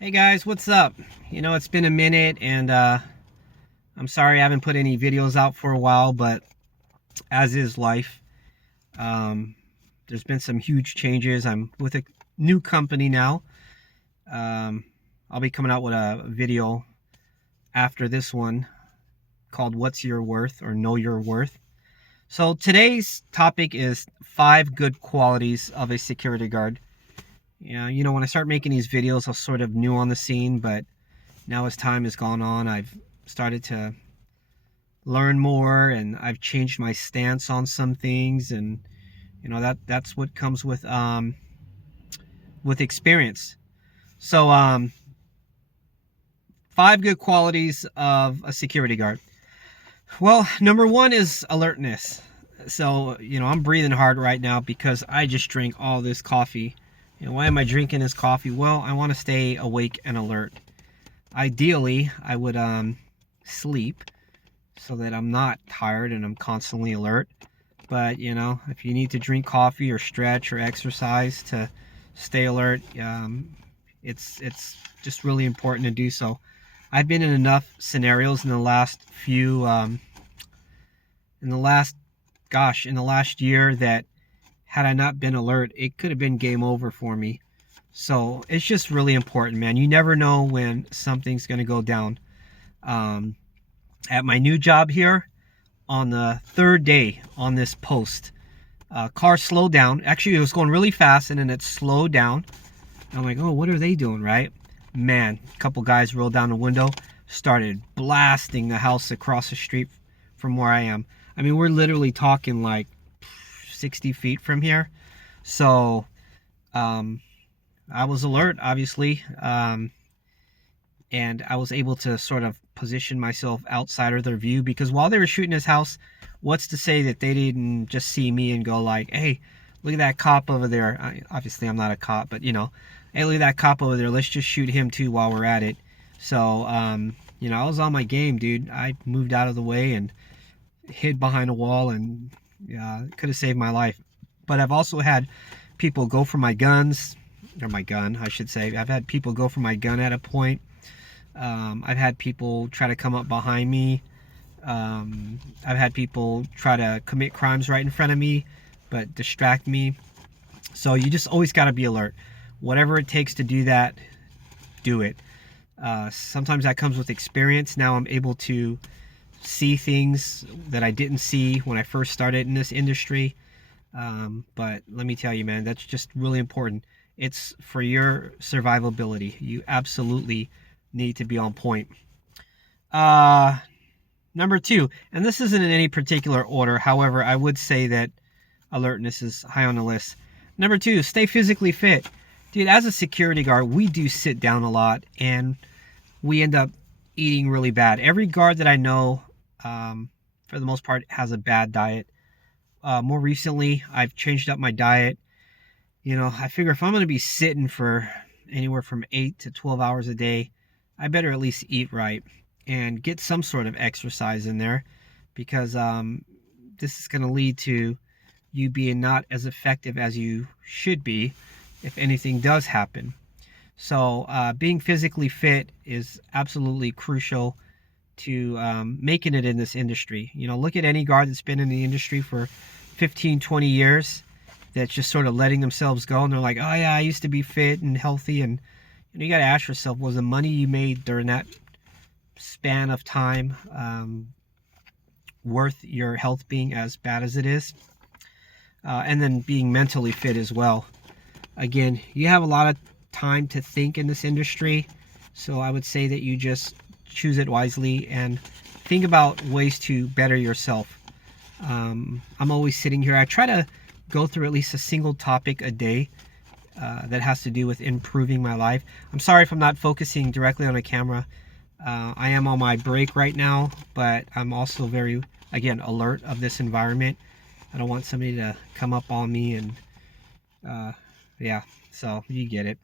Hey guys, what's up? It's been a minute and I'm sorry I haven't put any videos out for a while, but as is life, um, there's been some huge changes. I'm with a new company now. Um, I'll be coming out with a video after this one called What's Your Worth or Know Your Worth. So today's topic is 5 good qualities of a security guard. Yeah, when I start making these videos, I was sort of new on the scene, but now as time has gone on, I've started to learn more and I've changed my stance on some things, and that's what comes with experience. So 5 good qualities of a security guard. Well, number one is alertness. So, I'm breathing hard right now because I just drank all this coffee. Why am I drinking this coffee? Well, I want to stay awake and alert. Ideally, I would sleep so that I'm not tired and I'm constantly alert. But, if you need to drink coffee or stretch or exercise to stay alert, it's just really important to do so. I've been in enough scenarios in the last year that had I not been alert, it could have been game over for me. So it's just really important, man. You never know when something's going to go down. At my new job here, on the 3rd day on this post, car slowed down. Actually, it was going really fast, and then it slowed down. I'm like, oh, what are they doing, right? Man, a couple guys rolled down the window, started blasting the house across the street from where I am. I mean, we're literally talking like 60 feet from here. So I was alert, obviously, and I was able to sort of position myself outside of their view, because while they were shooting his house, what's to say that they didn't just see me and go like, hey, look at that cop over there. Obviously I'm not a cop, but hey, look at that cop over there, let's just shoot him too while we're at it. So I was on my game, dude. I moved out of the way and hid behind a wall, and could have saved my life. But I've also had people go for my guns, or my gun, I should say. I've had people go for my gun at a point. I've had people try to come up behind me. I've had people try to commit crimes right in front of me, but distract me. So you just always got to be alert. Whatever it takes to do that, do it. Sometimes that comes with experience. Now I'm able to see things that I didn't see when I first started in this industry. But let me tell you, man, that's just really important. It's for your survivability. You absolutely need to be on point. Number 2, and this isn't in any particular order. However, I would say that alertness is high on the list. Number 2, stay physically fit. Dude, as a security guard, we do sit down a lot, and we end up eating really bad. Every guard that I know, for the most part, has a bad diet. More recently, I've changed up my diet. I figure if I'm going to be sitting for anywhere from 8 to 12 hours a day, I better at least eat right and get some sort of exercise in there, because this is going to lead to you being not as effective as you should be if anything does happen. So being physically fit is absolutely crucial to making it in this industry. Look at any guard that's been in the industry for 15, 20 years that's just sort of letting themselves go, and they're like, oh yeah, I used to be fit and healthy. And you got to ask yourself, was the money you made during that span of time worth your health being as bad as it is? And then being mentally fit as well. Again, you have a lot of time to think in this industry, so I would say that you just choose it wisely and think about ways to better yourself. I'm always sitting here. I try to go through at least a single topic a day that has to do with improving my life. I'm sorry if I'm not focusing directly on a camera. I am on my break right now, but I'm also very, again, alert of this environment. I don't want somebody to come up on me and yeah, so you get it.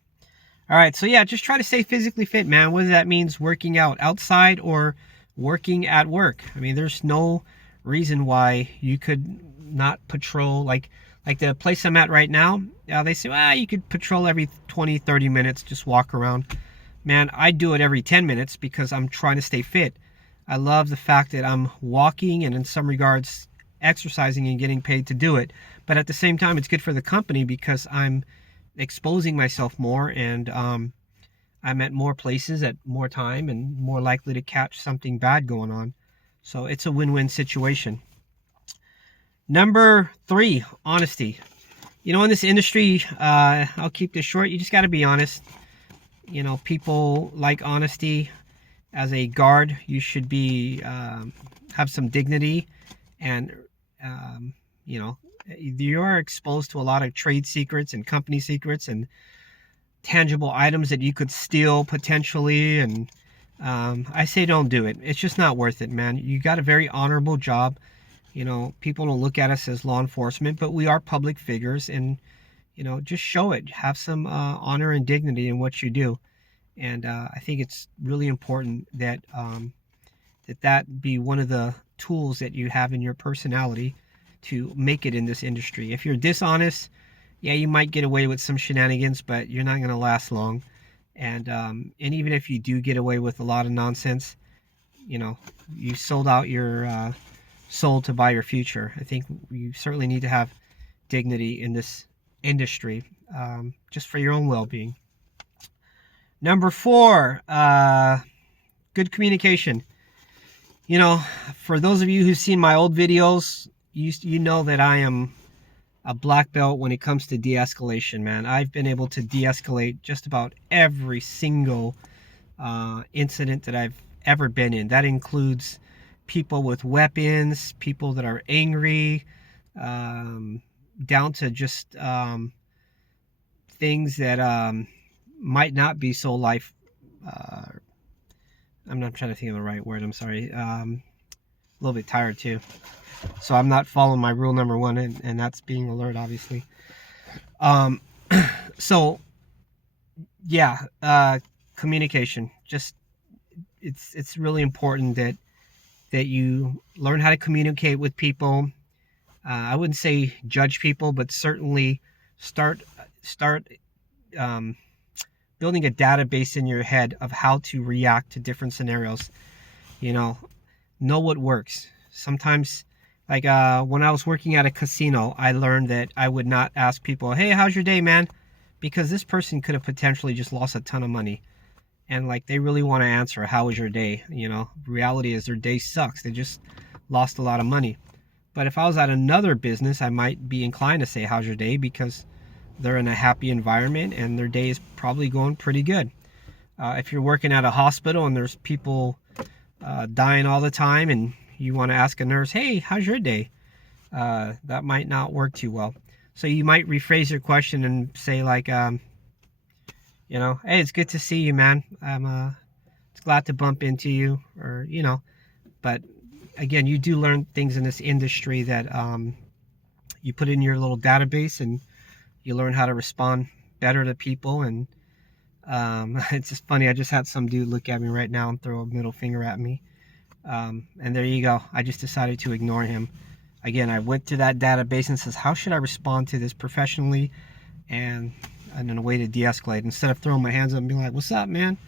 All right, so yeah, just try to stay physically fit, man. Whether that means working out outside or working at work. I mean, there's no reason why you could not patrol. Like the place I'm at right now, they say, well, you could patrol every 20, 30 minutes, just walk around. man, I do it every 10 minutes because I'm trying to stay fit. I love the fact that I'm walking and in some regards exercising and getting paid to do it. But at the same time, it's good for the company because I'm exposing myself more, and I'm at more places at more time and more likely to catch something bad going on. So it's a win-win situation. Number 3, honesty. You know, in this industry, I'll keep this short. You just got to be honest. You know, people like honesty. As a guard, you should be have some dignity, and you know, you are exposed to a lot of trade secrets and company secrets and tangible items that you could steal potentially. And I say don't do it. It's just not worth it, man. You got a very honorable job. You know, people don't look at us as law enforcement, but we are public figures, and you know, just show it. Have some honor and dignity in what you do. And I think it's really important that that be one of the tools that you have in your personality to make it in this industry. If you're dishonest, yeah, you might get away with some shenanigans, but you're not going to last long. And even if you do get away with a lot of nonsense, you know, you sold out your soul to buy your future. I think you certainly need to have dignity in this industry, just for your own well-being. Number 4, good communication. You know, for those of you who've seen my old videos, you know that I am a black belt when it comes to de-escalation, man. I've been able to de-escalate just about every single incident that I've ever been in. That includes people with weapons, people that are angry, down to just things that might not be so life. I'm not trying to think of the right word. I'm sorry. A little bit tired too, so I'm not following my rule number 1, and that's being alert, obviously. So yeah, communication. Just it's really important that you learn how to communicate with people. I wouldn't say judge people, but certainly start building a database in your head of how to react to different scenarios. You know what works. Sometimes, like when I was working at a casino, I learned that I would not ask people, hey, how's your day, man? Because this person could have potentially just lost a ton of money. And like, they really want to answer, how was your day? You know, reality is their day sucks. They just lost a lot of money. But if I was at another business, I might be inclined to say, how's your day? Because they're in a happy environment and their day is probably going pretty good. If you're working at a hospital and there's people dying all the time and you want to ask a nurse, hey, how's your day? That might not work too well. So you might rephrase your question and say like, you know, hey, it's good to see you, man. I'm glad to bump into you, or, you know. But again, you do learn things in this industry that you put in your little database, and you learn how to respond better to people. And it's just funny. I just had some dude look at me right now and throw a middle finger at me. And there you go. I just decided to ignore him. Again, I went to that database and says, how should I respond to this professionally and in a way to de-escalate? Instead of throwing my hands up and being like, what's up, man?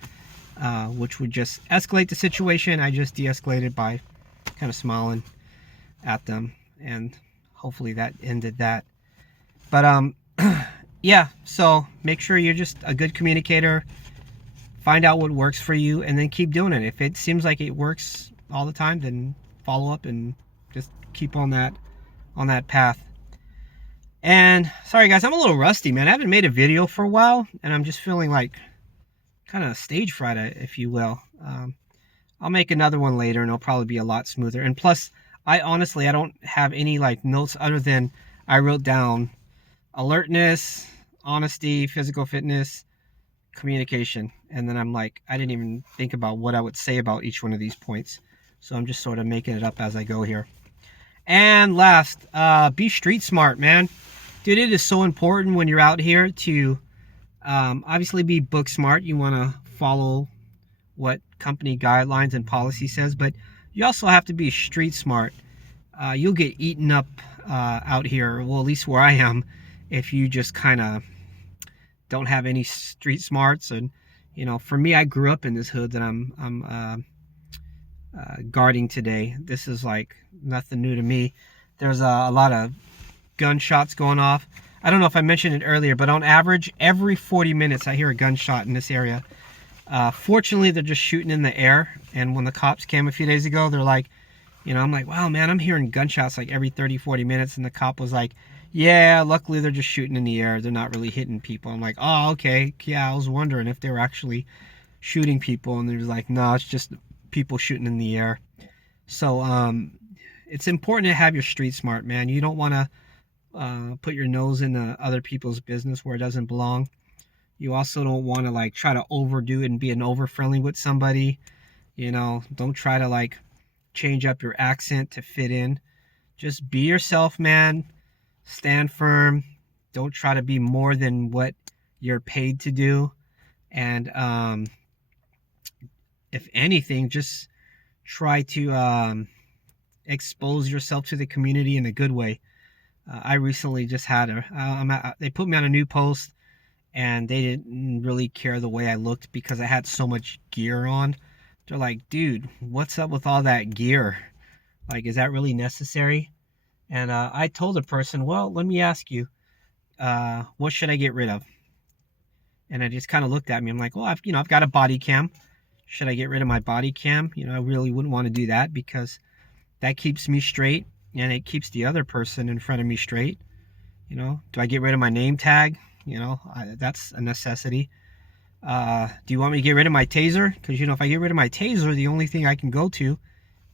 Which would just escalate the situation. I just de-escalated by kind of smiling at them, and hopefully that ended that. But yeah, so make sure you're just a good communicator. Find out what works for you, and then keep doing it. If it seems like it works all the time, then follow up and just keep on that path. And sorry guys, I'm a little rusty, man. I haven't made a video for a while, and I'm just feeling like kind of stage fright, if you will. I'll make another one later, and it'll probably be a lot smoother. And plus, I don't have any like notes other than I wrote down alertness, honesty, physical fitness, communication. And then I'm like, I didn't even think about what I would say about each one of these points. So I'm just sort of making it up as I go here. And last, be street smart, man. Dude, it is so important when you're out here to obviously be book smart. You want to follow what company guidelines and policy says, but you also have to be street smart. You'll get eaten up out here, well, at least where I am, if you just kind of don't have any street smarts. And For me, I grew up in this hood that I'm guarding today. This is like nothing new to me. There's a lot of gunshots going off. I don't know if I mentioned it earlier, but on average, every 40 minutes, I hear a gunshot in this area. Fortunately, they're just shooting in the air. And when the cops came a few days ago, they're like, I'm like, wow, man, I'm hearing gunshots like every 30, 40 minutes. And the cop was like, yeah, luckily they're just shooting in the air. They're not really hitting people. I'm like, oh, okay. Yeah, I was wondering if they were actually shooting people. And they're like, no, it's just people shooting in the air. So it's important to have your street smart, man. You don't want to put your nose into other people's business where it doesn't belong. You also don't want to like try to overdo it and be an over friendly with somebody. Don't try to like change up your accent to fit in. Just be yourself, man. Stand firm. Don't try to be more than what you're paid to do. And if anything, just try to expose yourself to the community in a good way. I recently just had they put me on a new post, and they didn't really care the way I looked because I had so much gear on. They're like, dude, what's up with all that gear? Like, is that really necessary? And I told the person, well, let me ask you, what should I get rid of? And I just kind of looked at me. I'm like, well, I've got a body cam. Should I get rid of my body cam? I really wouldn't want to do that because that keeps me straight and it keeps the other person in front of me straight. Do I get rid of my name tag? That's a necessity. Do you want me to get rid of my taser? Because, if I get rid of my taser, the only thing I can go to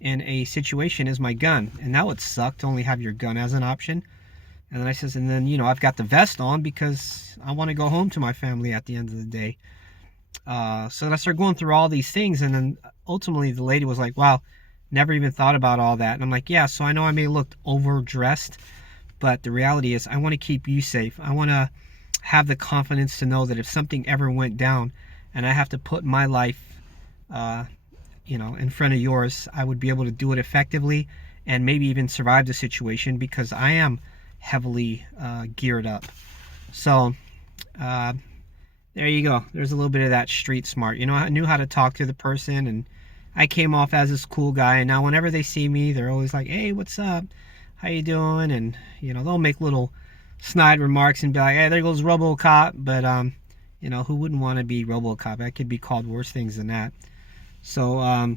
in a situation is my gun. And that would suck to only have your gun as an option. And then I says, and then, I've got the vest on because I want to go home to my family at the end of the day. So then I started going through all these things. And then ultimately the lady was like, wow, never even thought about all that. And I'm like, yeah, so I know I may look overdressed, but the reality is I want to keep you safe. I want to have the confidence to know that if something ever went down and I have to put my life, in front of yours, I would be able to do it effectively and maybe even survive the situation because I am heavily geared up. So there you go. There's a little bit of that street smart. I knew how to talk to the person, and I came off as this cool guy. And now whenever they see me, they're always like, hey, what's up? How you doing? And, they'll make little snide remarks and be like, hey, there goes RoboCop. But, who wouldn't want to be RoboCop? I could be called worse things than that. So, all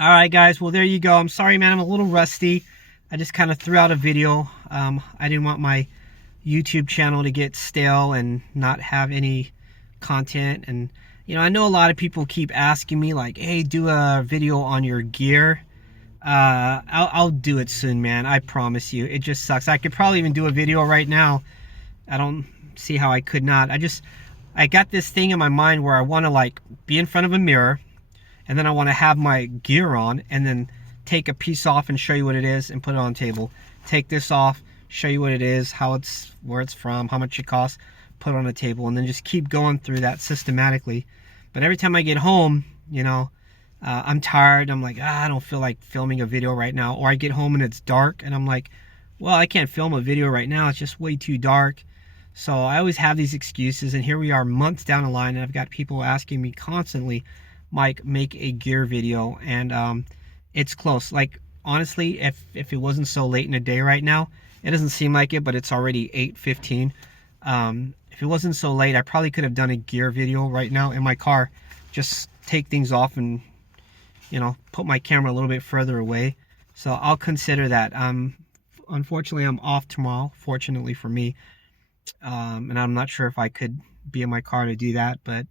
right, guys. Well, there you go. I'm sorry, man. I'm a little rusty. I just kind of threw out a video. I didn't want my YouTube channel to get stale and not have any content. And, I know a lot of people keep asking me like, hey, do a video on your gear. I'll do it soon, man. I promise you. It just sucks. I could probably even do a video right now. I don't see how I could not. I got this thing in my mind where I want to like be in front of a mirror, and then I want to have my gear on and then take a piece off and show you what it is and put it on the table. Take this off, show you what it is, where it's from, how much it costs, put it on the table, and then just keep going through that systematically. But every time I get home, I'm tired. I'm like, I don't feel like filming a video right now. Or I get home and it's dark and I'm like, well, I can't film a video right now. It's just way too dark. So I always have these excuses, and here we are months down the line, and I've got people asking me constantly, Mike, make a gear video. And it's close. Like, honestly, if it wasn't so late in the day right now, it doesn't seem like it, but it's already 8:15. If it wasn't so late, I probably could have done a gear video right now in my car. Just take things off and, put my camera a little bit further away. So I'll consider that. Unfortunately, I'm off tomorrow, fortunately for me. And I'm not sure if I could be in my car to do that, but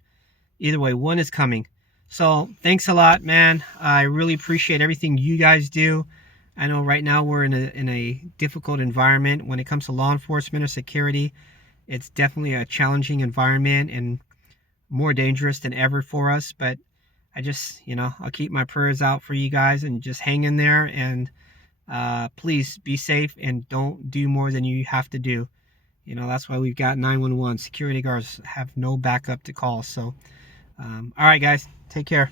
either way, one is coming. So thanks a lot, man. I really appreciate everything you guys do. I know right now we're in a difficult environment when it comes to law enforcement or security. It's definitely a challenging environment and more dangerous than ever for us. But I just, I'll keep my prayers out for you guys and just hang in there. And please be safe and don't do more than you have to do. That's why we've got 911. Security guards have no backup to call. So, all right, guys, take care.